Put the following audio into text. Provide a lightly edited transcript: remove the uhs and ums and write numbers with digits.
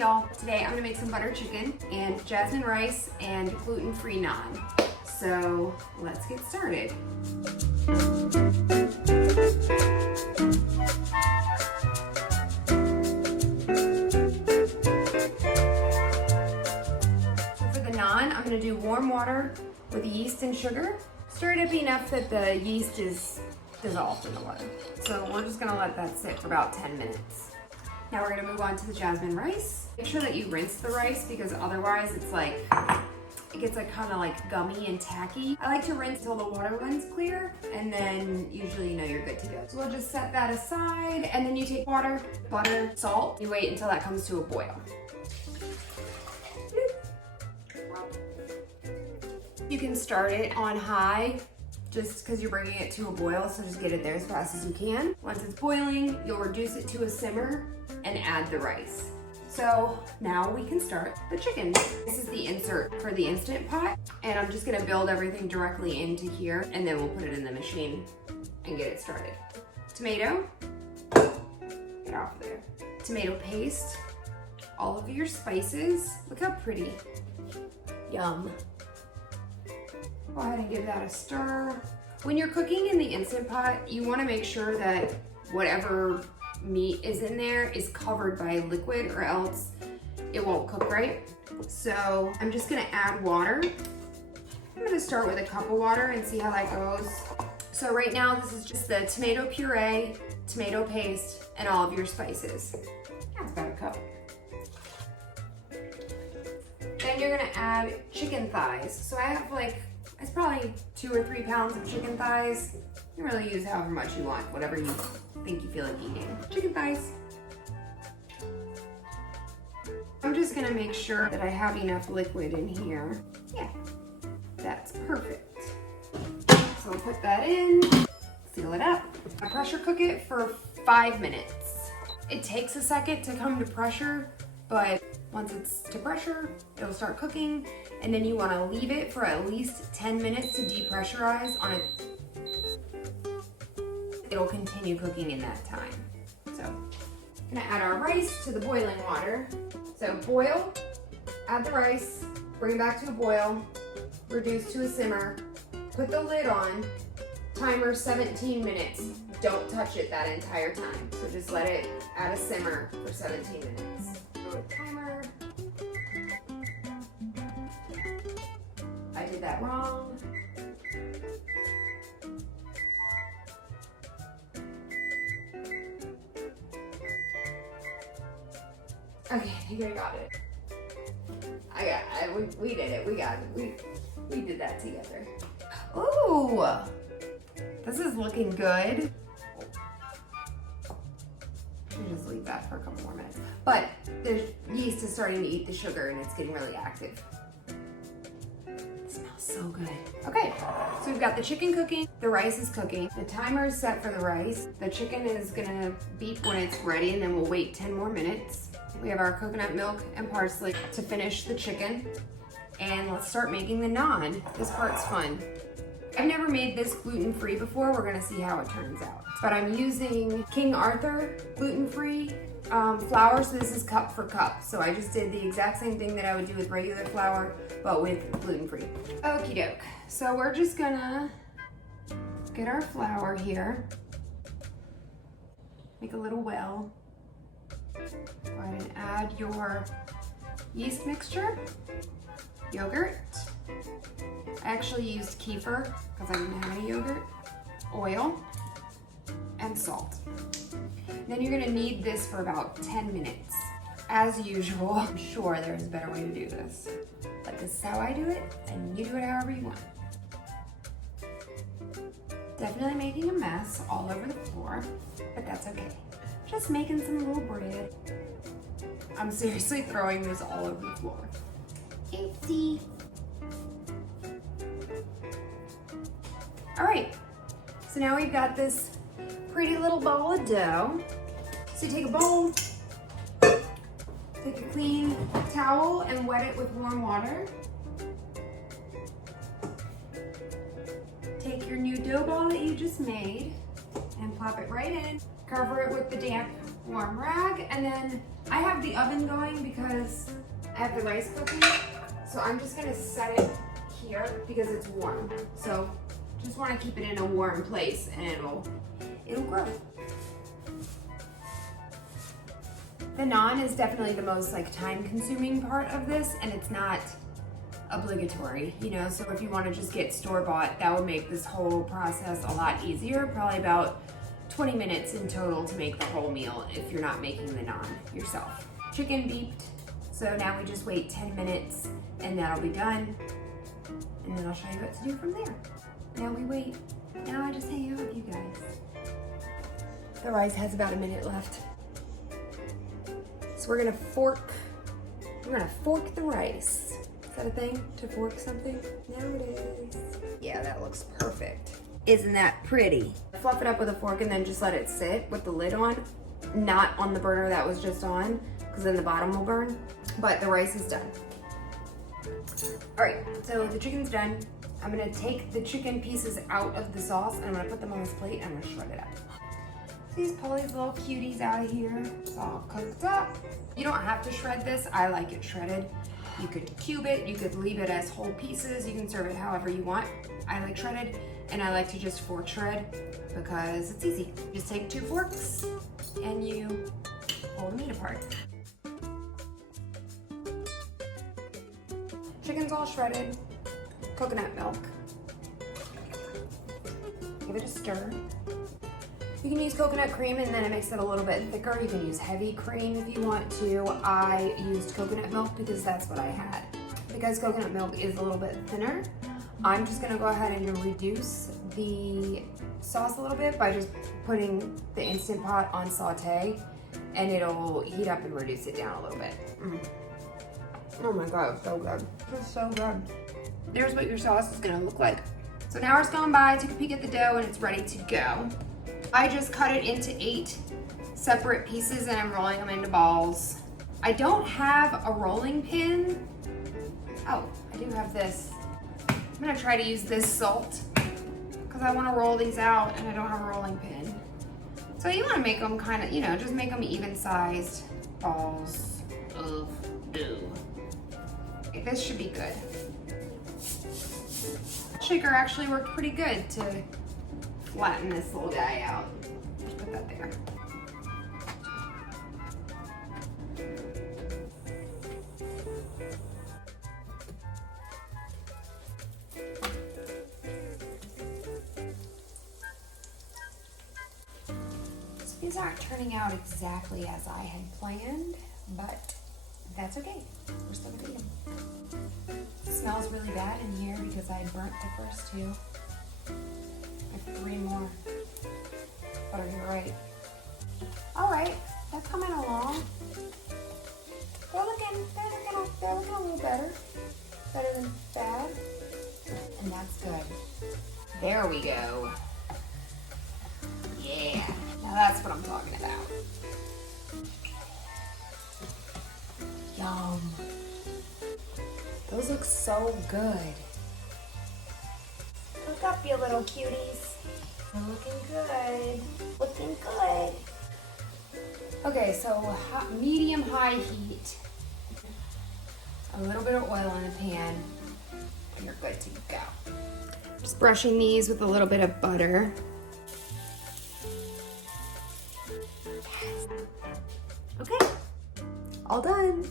y'all. Today I'm gonna make some butter chicken and jasmine rice and gluten-free naan. So let's get started. For the naan, I'm gonna do warm water with yeast and sugar. Stir it up enough that the yeast is dissolved in the water. So we're just gonna let that sit for about 10 minutes. Now we're gonna move on to the jasmine rice. Make sure that you rinse the rice because otherwise it's like, it gets like kind of like gummy and tacky. I like to rinse till the water runs clear and then usually you know you're good to go. So we'll just set that aside and then you take water, butter, salt. You wait until that comes to a boil. You can start it on high just because you're bringing it to a boil, so just get it there as fast as you can. Once it's boiling, you'll reduce it to a simmer and add the rice. So now we can start the chicken. This is the insert for the Instant Pot, and I'm just gonna build everything directly into here, and then we'll put it in the machine and get it started. Tomato, get off there. Tomato paste, all of your spices. Look how pretty. Yum. Go ahead and give that a stir. When you're cooking in the Instant Pot, you wanna make sure that whatever meat is in there is covered by liquid or else it won't cook right. So I'm just gonna add water. I'm gonna start with a cup of water and see how that goes. So right now this is just the tomato puree, tomato paste, and all of your spices. That's about a cup. Then you're gonna add chicken thighs. So I have it's probably 2 or 3 pounds of chicken thighs. You can really use however much you want, whatever you think you feel like eating. Chicken thighs. I'm just gonna make sure that I have enough liquid in here. Yeah, that's perfect. So we'll put that in, seal it up. I pressure cook it for 5 minutes. It takes a second to come to pressure, but once it's to pressure, it'll start cooking, and then you wanna leave it for at least 10 minutes to depressurize on it. It'll continue cooking in that time. So, I'm gonna add our rice to the boiling water. So boil, add the rice, bring it back to a boil, reduce to a simmer, put the lid on, timer 17 minutes. Don't touch it that entire time. So just let it at a simmer for 17 minutes. Go with timer. I did that wrong. Okay, I think I got it. We did it. We got it. We did that together. Ooh, this is looking good. I'll just leave that for a couple more minutes. But the yeast is starting to eat the sugar and it's getting really active. It smells so good. Okay, so we've got the chicken cooking, the rice is cooking. The timer is set for the rice. The chicken is gonna beep when it's ready and then we'll wait 10 more minutes. We have our coconut milk and parsley to finish the chicken. And let's start making the naan. This part's fun. I've never made this gluten-free before. We're gonna see how it turns out. But I'm using King Arthur gluten-free flour, so this is cup for cup. So I just did the exact same thing that I would do with regular flour, but with gluten-free. Okie doke. So we're just gonna get our flour here. Make a little well. Go ahead and add your yeast mixture, yogurt. I actually used kefir because I didn't have any yogurt, oil, and salt. Then you're gonna knead this for about 10 minutes. As usual, I'm sure there's a better way to do this, but this is how I do it, and you do it however you want. Definitely making a mess all over the floor, but that's okay. Just making some little bread. I'm seriously throwing this all over the floor. Oopsie. All right, so now we've got this pretty little ball of dough. So you take a bowl, take a clean towel and wet it with warm water. Take your new dough ball that you just made and plop it right in. Cover it with the damp, warm rag, and then I have the oven going because I have the rice cooking. So I'm just gonna set it here because it's warm. So just wanna keep it in a warm place and it'll grow. The naan is definitely the most like time consuming part of this, and it's not obligatory, you know, so if you want to just get store-bought, that would make this whole process a lot easier. Probably about 20 minutes in total to make the whole meal if you're not making the naan yourself. Chicken beeped, so now we just wait 10 minutes and that'll be done, and then I'll show you what to do from there. Now we wait. Now I just hang out with you guys. The rice has about a minute left. So we're gonna fork the rice. Is that a thing, to fork something? Now it is. Yeah, that looks perfect. Isn't that pretty? Fluff it up with a fork and then just let it sit with the lid on, not on the burner that was just on, because then the bottom will burn, but the rice is done. All right, so the chicken's done. I'm gonna take the chicken pieces out of the sauce and I'm gonna put them on this plate and I'm gonna shred it up. Please pull these little cuties out of here. It's all cooked up. You don't have to shred this. I like it shredded. You could cube it, you could leave it as whole pieces, you can serve it however you want. I like shredded, and I like to just fork shred because it's easy. Just take 2 forks and you pull the meat apart. Chicken's all shredded, coconut milk. Give it a stir. You can use coconut cream and then it makes it a little bit thicker. You can use heavy cream if you want to. I used coconut milk because that's what I had. Because coconut milk is a little bit thinner, I'm just gonna go ahead and reduce the sauce a little bit by just putting the Instant Pot on saute, and it'll heat up and reduce it down a little bit. Oh my God, so good. It's so good. There's what your sauce is gonna look like. So an hour's gone by, took a peek at the dough and it's ready to go. I just cut it into 8 separate pieces and I'm rolling them into balls. I don't have a rolling pin. Oh, I do have this. I'm gonna try to use this salt because I wanna roll these out and I don't have a rolling pin. So you wanna make them kind of, you know, just make them even-sized balls of dough. Okay, this should be good. Shaker actually worked pretty good to flatten this little guy out. Just put that there. So these aren't turning out exactly as I had planned, but that's okay. We're still gonna eat them. It smells really bad in here because I burnt the first 2. I have 3 more. Oh, you're right. All right, they're coming along. They're looking a little better than bad, and that's good. There we go. Yeah, now that's what I'm talking about. Yum. Those look so good. Look up, you little cuties. They're looking good. Looking good. Okay, so medium-high heat. A little bit of oil in the pan, and you're good to go. Just brushing these with a little bit of butter. Okay, all done.